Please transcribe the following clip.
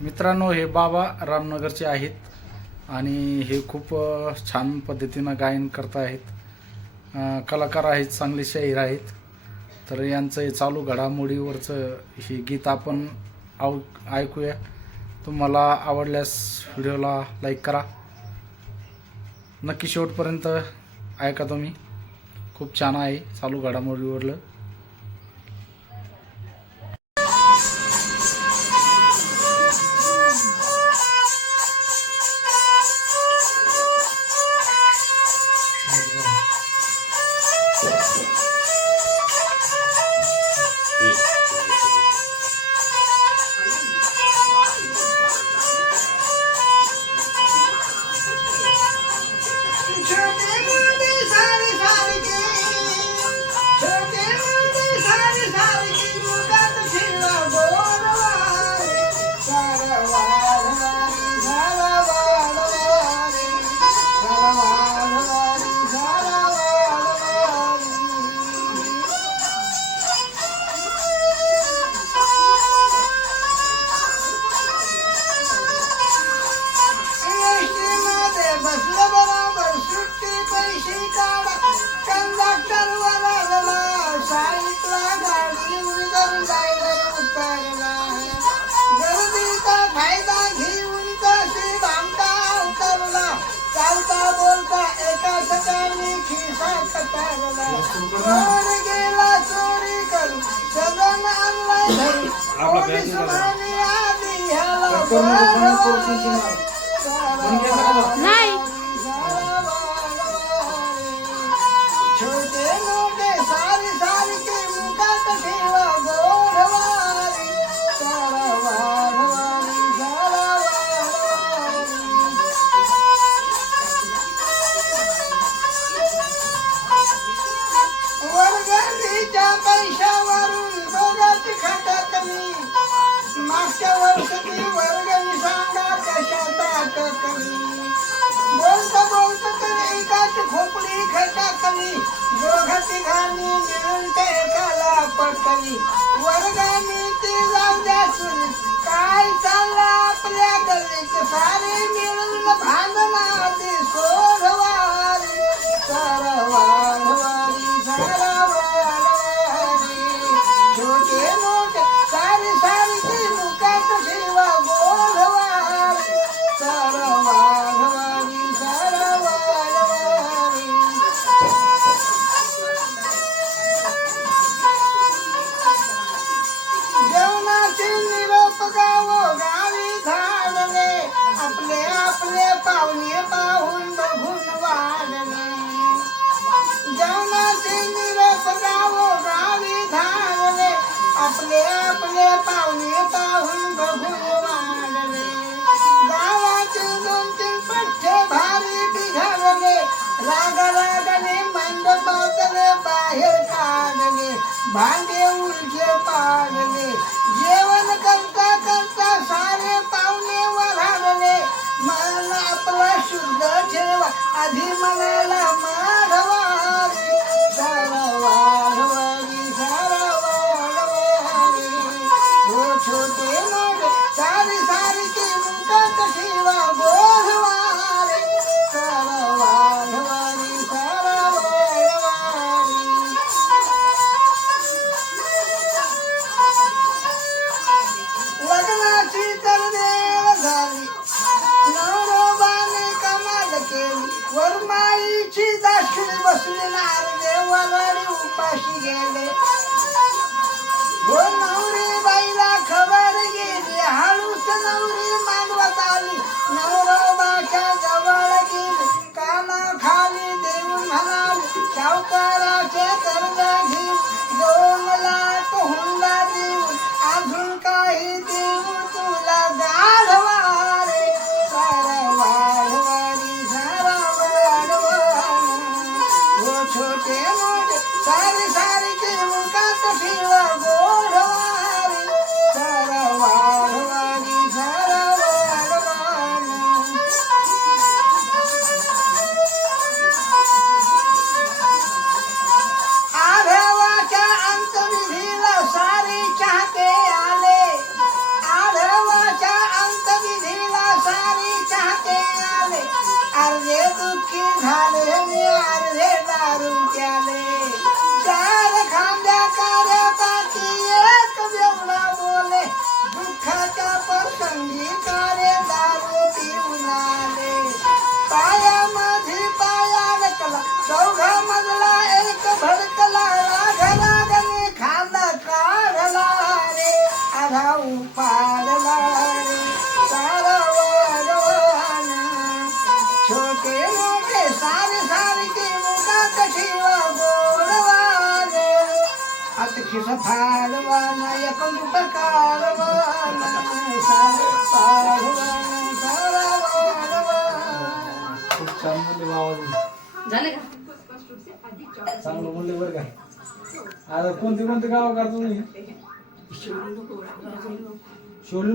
मित्रांनो हे बाबा रामनगरचे आहेत आणि हे खूप छान पद्धतीनं गायन करत आहेत कलाकार आहेत चांगले शाहीर आहेत. तर यांचं हे चालू घडामोडीवरचं हे गीत आपण आव ऐकूया. तुम्हाला आवडल्यास व्हिडिओला लाईक करा. नक्की शेवटपर्यंत ऐका तुम्ही. खूप छान आहे चालू घडामोडीवरलं. चोर गेला चोरी करू सदन आणलाय घरी पोलीस म्हणे आधी ह्याला छोटे मोठे सारी सारखे मुखात ठेवा गोडवारी सारा वाढवारी सारा वाढवारी वर्गणीच्या पैशावरून बघत मागच्या वर्षी वर्गणी सांगा कशा अटकली एकाच खोपडी खटकली दोघा तिघांनी मिळून ते एकाला पटली वर्गाने ते जाऊ द्या सुन काय चाललं आपल्या गल्लीत? सारे मिळून भांडणा ते सोडवा. आपले आपले पाहुणे पाहून बघून वाढले. गावाचे दोन तीन पठ्ठे भारी बिघडले. राग रागने मंडपातले बाहेर काढले. भांडे उलटे पाडले. सारखे मुखात ठेवा गोधवारी सारा वाढवारी सारा वाढवारी लग्नाची तर देव झाली नवरोबाने अर्धे दुःखी झाले मी अर्धे फाडवान एक खूप छान म्हणले आवाज झाले का? चांगलं म्हणले बरं का. आता कोणती कोणती गावं करतो तुम्ही? शिवली